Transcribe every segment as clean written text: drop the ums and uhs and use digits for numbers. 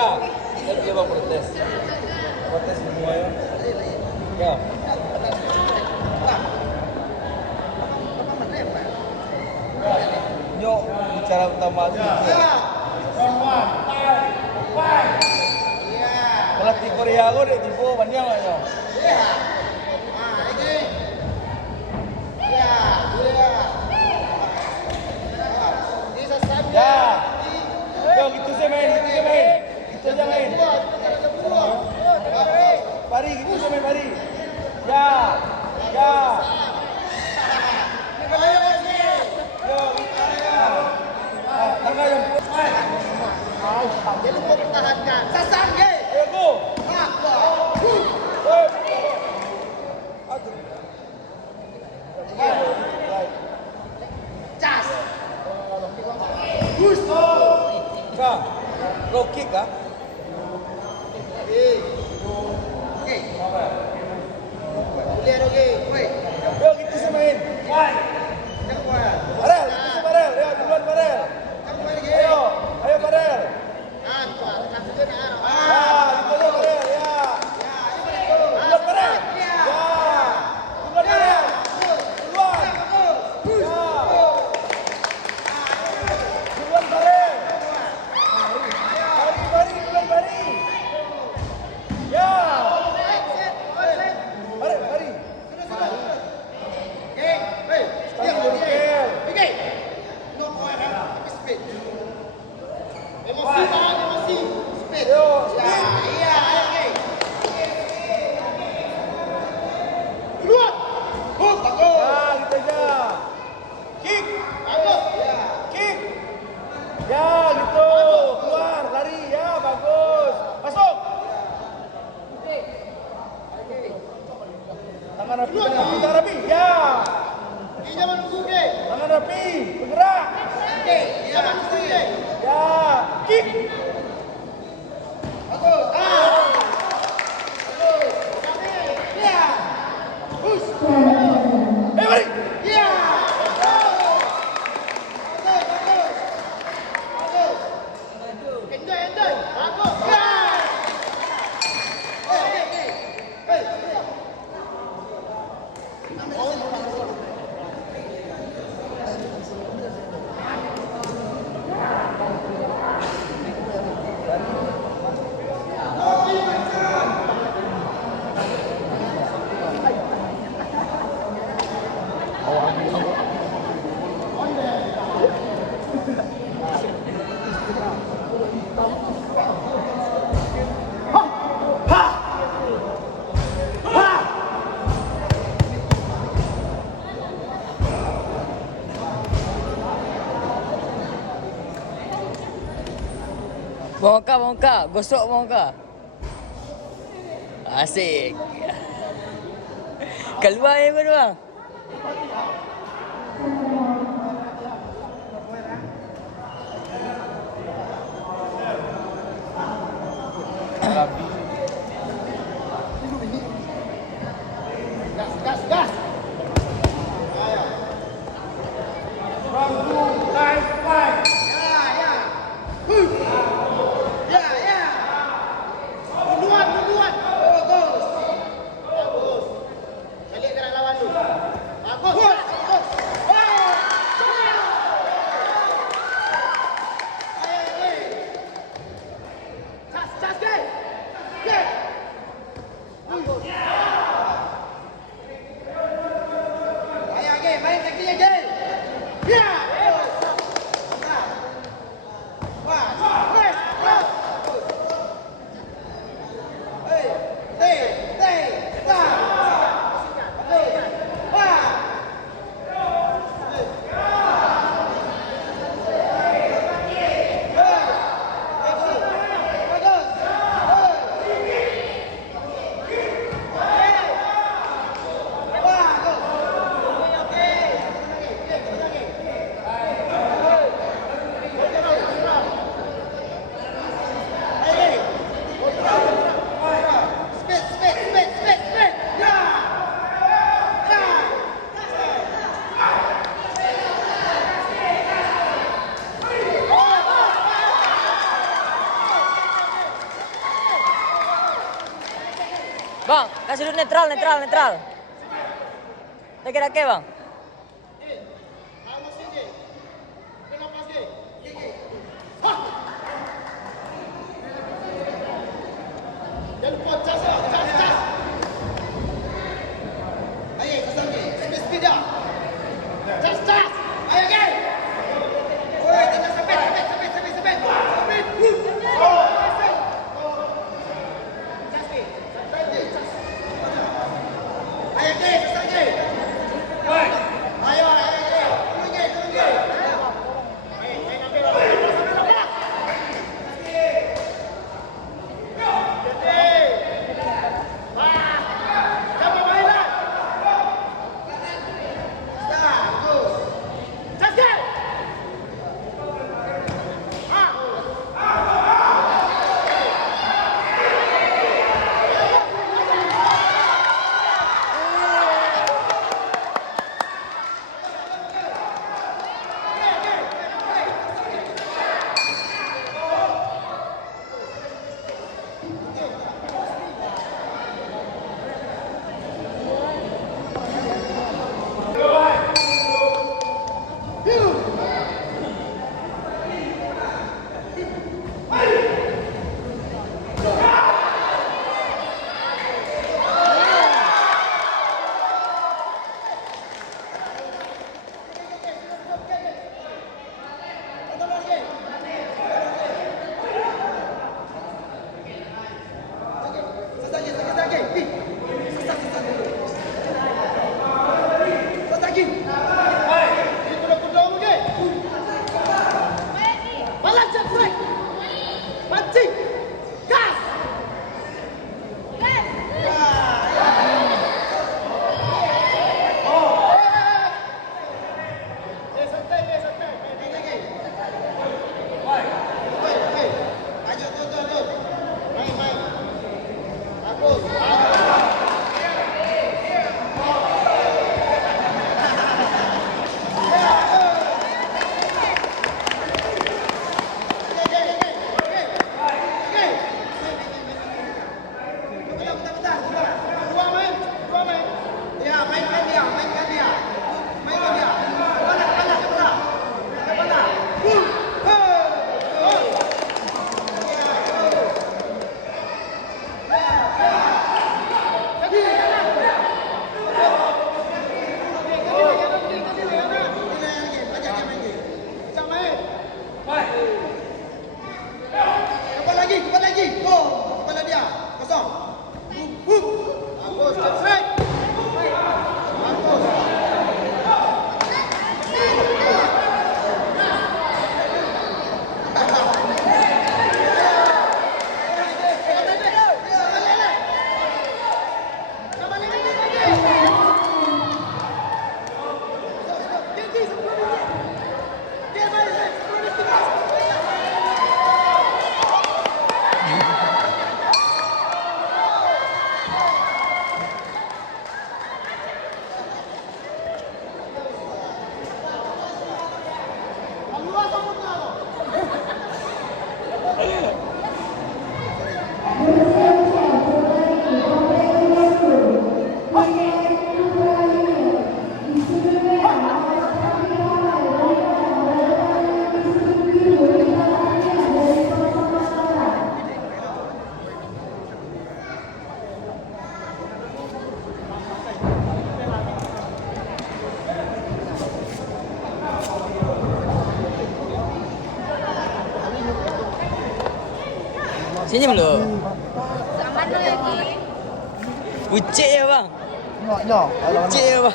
Kak. Kita coba protes. Protes semua ya. Ya. Nyok bicara utama itu. Pelatih Korea aku deh tipu banyak ya. Ya. Yo gitu sih main, gitu sih main. Gitu aja main. Pari gitu sih main pari. Ya. Ya. Yo. Tengah yang Dia lupa pertahankan. Sasang ye. ayo go. Cas. Kak, low kick kah? Oke. Lihat oke. Woi. Yo gitu sih main. Jangan buat. Barel, gitu sih Barel. Ya duluan Barel. Jangan buat lagi. Ayo, ayo Barel. Kuat. Kasih ke nak. Ya, gitu aja Barel. Ya. Duluan Barel. Ya. Duluan Barel. Duluan. Ya. Duluan Barel. Bari, duluan Bari. Ya. Bari. Oke. Hei. Sekali dulu, Kel. Oke. No kuat kan? Tapi speed. Emosi tahan emosi. Speed. Yo, Ya, iya, ayo oke. Duluan. Bagus. Ya, gitu aja. Kick. Bagus. Ya. Kick. Ya, gitu. Keluar, lari. Ya, bagus. Masuk. Tangan rapi, tangan rapi. Ya. Ini jangan nunggu oke. Tangan rapi. Bergerak. Oke. Jangan nunggu oke. Ya. Kick. Bagus. Bagus. Ya. Push. Mari. Ya. Bagus. Bagus. Bagus. Enjoy. Bagus. Ya. Oke. Hei. Bongkar, gosok bongkar. Asik. Keluar yang kedua. Gas. Ya. Duluan. Bagus. Balik ke lawan tu. Bagus. Bang, kasih dulu netral, netral, netral. Lagi bang. Jangan lupa cas. Ayo, kasar lagi. Speed dah. Cas. Ayo, gay. Oi, jangan sampai. Ayo, gay, kasar gay. Ayo, turun gay. Cepat lagi. Go. Kepala dia. Kosong. Bagus. Step straight. Bagus. Sini belum? Sama mana lagi? Bucik ya bang. No. Bucik ya bang.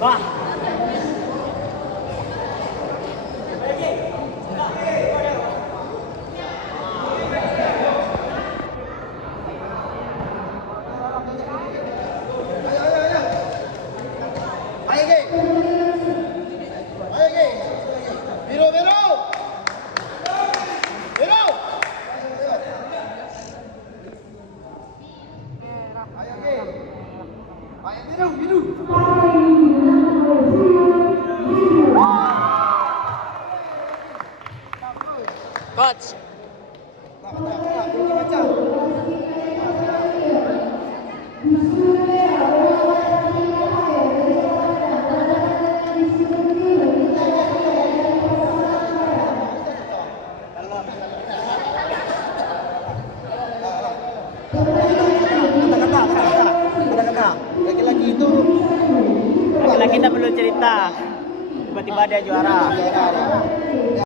Bah. Biru, biru. Coach. Pergi macam. Kata-kata. Laki-laki itu Laki-laki tak perlu cerita. Tiba-tiba dia juara.